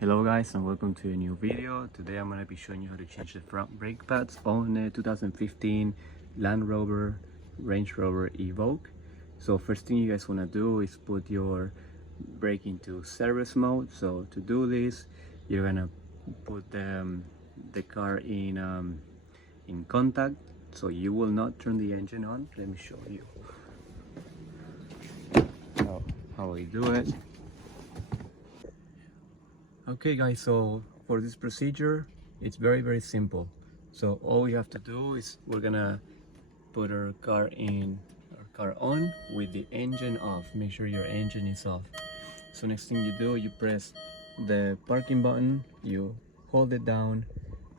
Hello guys, and welcome to a new video. Today I'm going to be showing you how to change the front brake pads on a 2015 Land Rover Range Rover Evoque. So first thing you guys want to do is put your brake into service mode. So to do this, you're going to put the car in contact, so you will not turn the engine on. Let me show you how I do it. Okay guys, so for this procedure it's very simple. So all we have to do is we're gonna put our car on with the engine off. Make sure your engine is off. So next thing you do, you press the parking button, you hold it down,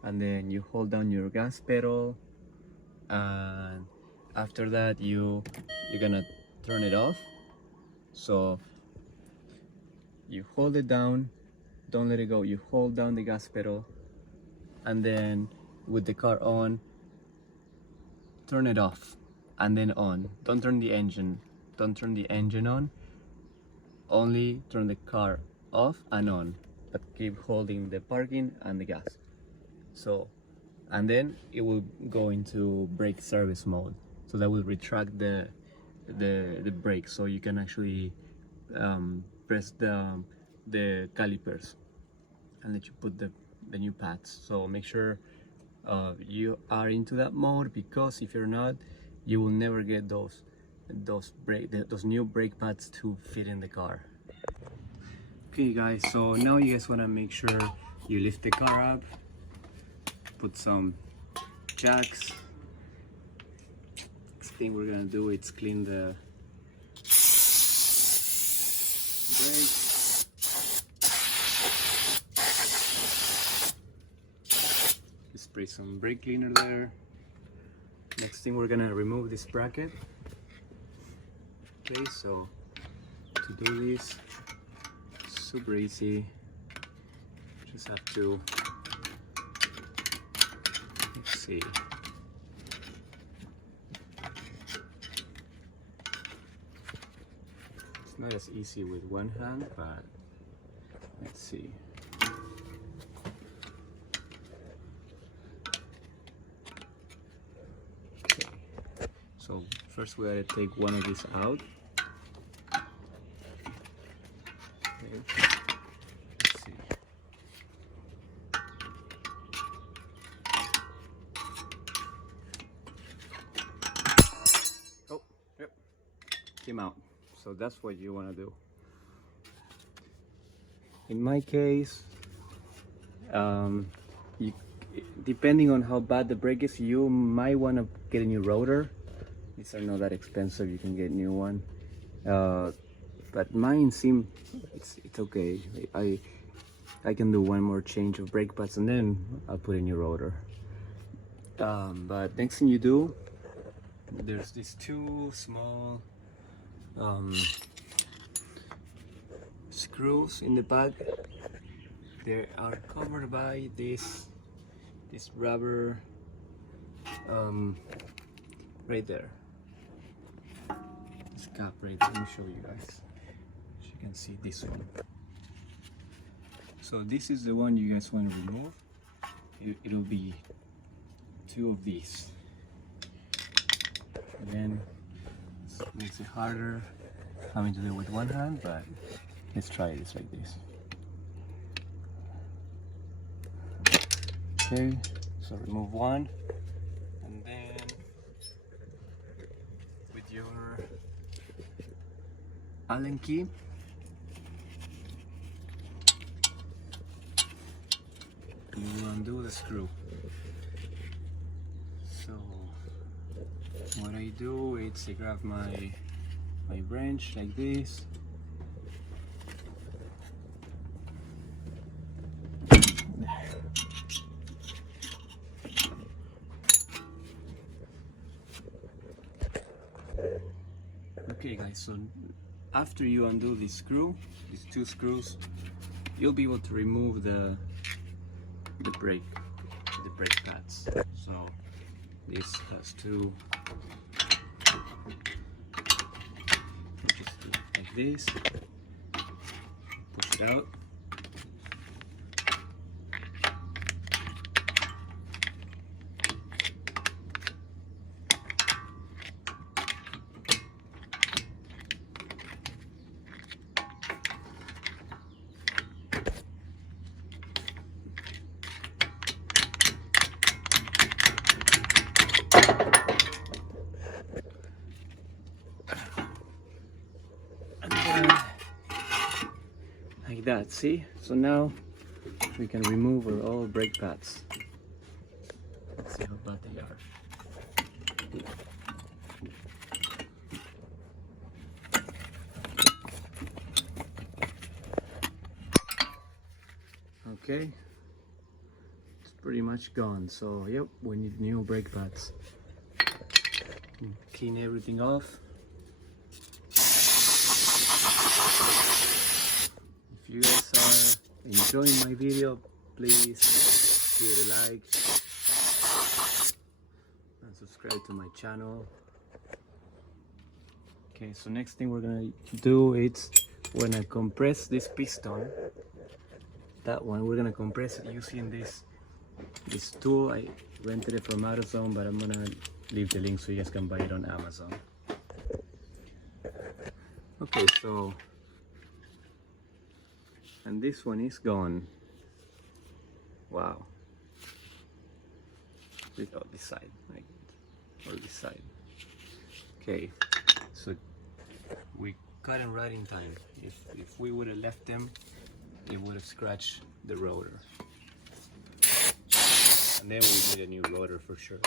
and then you hold down your gas pedal, and after that you're gonna turn it off. So you hold it down, don't let it go, you hold down the gas pedal, and then with the car on, turn it off and then on. Don't turn the engine on, only turn the car off and on, but keep holding the parking and the gas. So, and then it will go into brake service mode, so that will retract the brake, so you can actually press the calipers and let you put the new pads. So make sure you are into that mode, because if you're not, you will never get those new brake pads to fit in the car. Okay guys, so now you guys want to make sure you lift the car up, put some jacks. Next thing we're gonna do is clean the brake. Spray some brake cleaner there. Next thing, we're gonna remove this bracket. Okay, so to do this, super easy. Just have to, let's see, it's not as easy with one hand, but let's see. So first we gotta take one of these out. Okay. Let's see. Oh, yep, came out. So that's what you wanna do. In my case, depending on how bad the brake is, you might wanna get a new rotor. These are not that expensive, you can get a new one. But mine it's okay. I can do one more change of brake pads and then I'll put a new rotor. But next thing you do, there's these two small screws in the back. They are covered by this rubber right there. This cap right there. Let me show you guys. As you can see, this one. So this is the one you guys want to remove. It'll be two of these. Again, this makes it harder having to do it with one hand, but let's try this like this. Okay, so remove one, and then with your Allen key, you undo the screw. So what I do is I grab my wrench like this. Okay guys, so after you undo this screw, these two screws, you'll be able to remove the brake pads. So this has to just do like this, push it out, that, see? So now we can remove our old brake pads. Let's see how bad they are. Okay, it's pretty much gone. So yep, we need new brake pads. Clean everything off. If you guys are enjoying my video, please give it a like and subscribe to my channel. Okay, so next thing we're gonna do is when I compress this piston, that one, we're gonna compress it using this tool. I rented it from AutoZone, but I'm gonna leave the link so you guys can buy it on Amazon. Okay, so, and this one is gone. Wow. Oh, this side, like, or this side. Okay, so we cut them right in time. If we would have left them, it would have scratched the rotor. And then we need a new rotor for sure.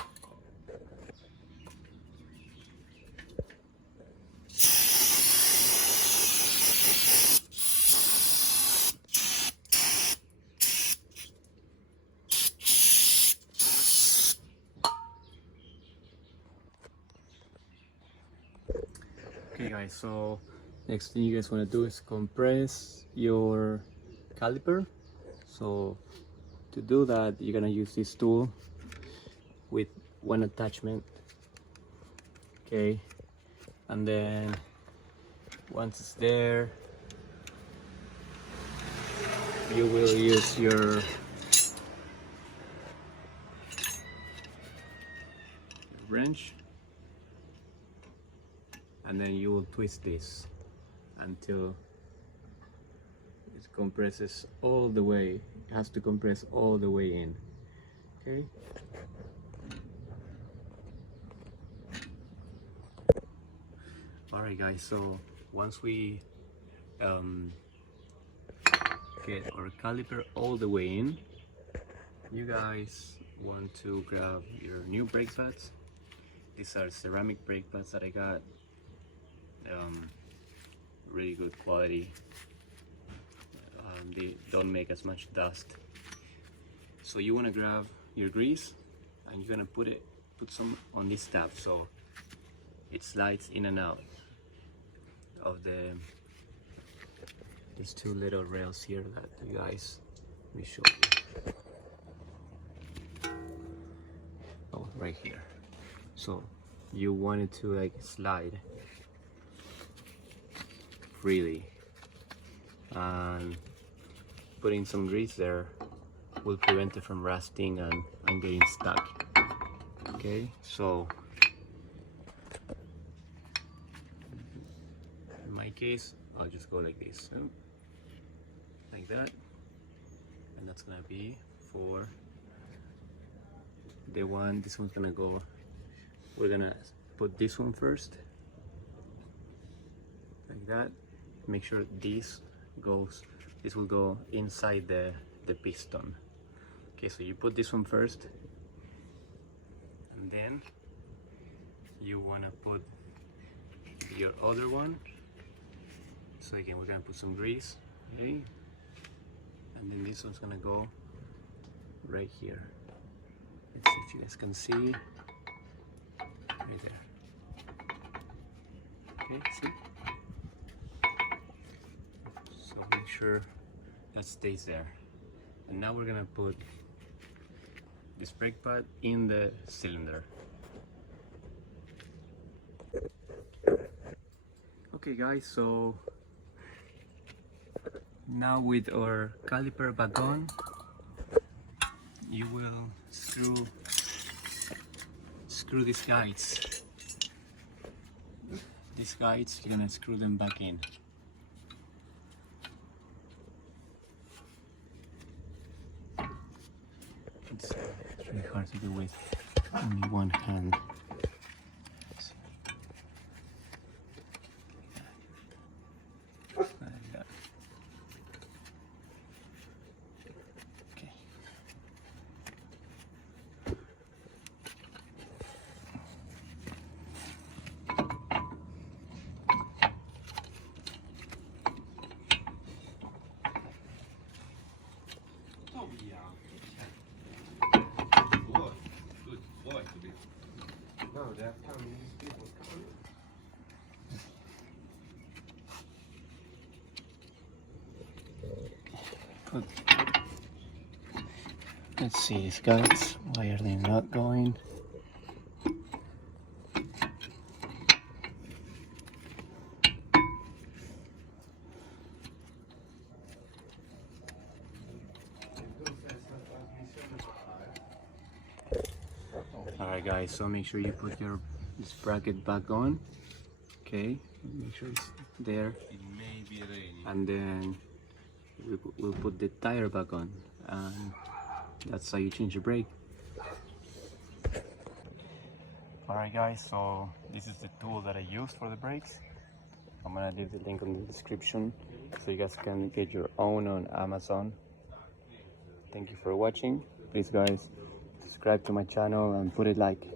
Okay guys, so next thing you guys want to do is compress your caliper. So to do that, you're gonna use this tool with one attachment. Okay, and then once it's there, you will use your wrench, and then you will twist this until it compresses all the way. It has to compress all the way in. Okay. Alright guys, so once we get our caliper all the way in, you guys want to grab your new brake pads. These are ceramic brake pads that I got. Really good quality. They don't make as much dust. So you want to grab your grease and you're gonna put some on this tab so it slides in and out of these two little rails here that you guys, let me show you. Oh, right here. So you want it to like slide freely, and putting some grease there will prevent it from rusting and getting stuck. Okay, so in my case, I'll just go like this, like that, and that's gonna be for the one. This one's gonna go, we're gonna put this one first, like that. Make sure this will go inside the piston. Okay, so you put this one first, and then you want to put your other one. So again, we're gonna put some grease, okay, and then this one's gonna go right here. Let's see if you guys can see, right there. Okay, see? So make sure that stays there. And now we're gonna put this brake pad in the cylinder. Okay guys, so now with our caliper back on, you will screw these guides. These guides, you're gonna screw them back in. It's really hard to do with only one hand. Like that. No, that time these people coming. Put, let's see these guys. Why are they not going? Alright guys, so make sure you put this bracket back on. Okay, make sure it's there. It may be raining. And then we'll put the tire back on. And that's how you change the brake. Alright guys, so this is the tool that I use for the brakes. I'm gonna leave the link in the description so you guys can get your own on Amazon. Thank you for watching. Please guys, subscribe to my channel and put a like.